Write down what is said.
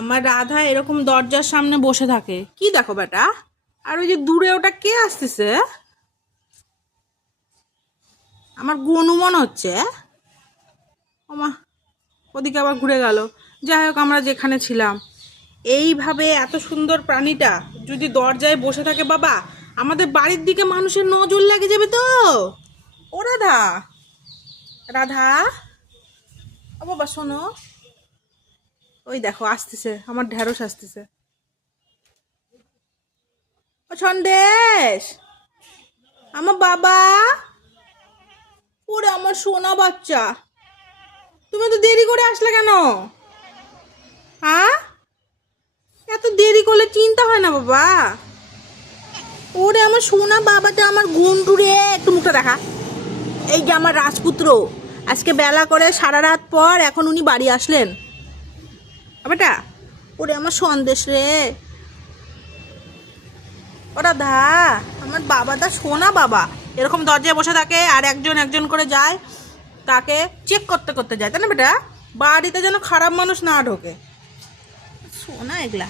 আমার রাধা এরকম দরজার সামনে বসে থাকে। কি দেখো বেটা? আর ওই যে দূরে ওটা কে আসতেছে? আমার গনু মনে হচ্ছে। ওমা, ওদিকে আবার ঘুরে গেল। যাই হোক, আমরা যেখানে ছিলাম, এইভাবে এত সুন্দর প্রাণীটা যদি দরজায় বসে থাকে বাবা, আমাদের বাড়ির দিকে মানুষের নজর লেগে যাবে তো। ও রাধা, রাধা, ও বাবা শোনো, ওই দেখো আসতেছে, আমার ঢেঁড়স আসতেছে। ও সন্দেশ, আমার বাবা, ওরে আমার সোনা বাচ্চা, তুমি তো দেরি করে আসলে কেন? হ্যাঁ, এত দেরি করলে চিন্তা হয় না বাবা? ওরে আমার সোনা বাবাটা, আমার গুন্টু রে, একটু মুখটা দেখা। এই যে আমার রাজপুত্র, আজকে বেলা করে সারা রাত পর এখন উনি বাড়ি আসলেন। বেটা, ওরে আমার সন্দেশ রে, ওরা দা, আমার বাবাটা সোনা বাবা। এরকম দরজায় বসে থাকে আর একজন একজন করে যায়, তাকে চেক করতে করতে যায়, তাই না বেটা? বাড়িতে যেন খারাপ মানুষ না ঢোকে। সোনা এগুলা।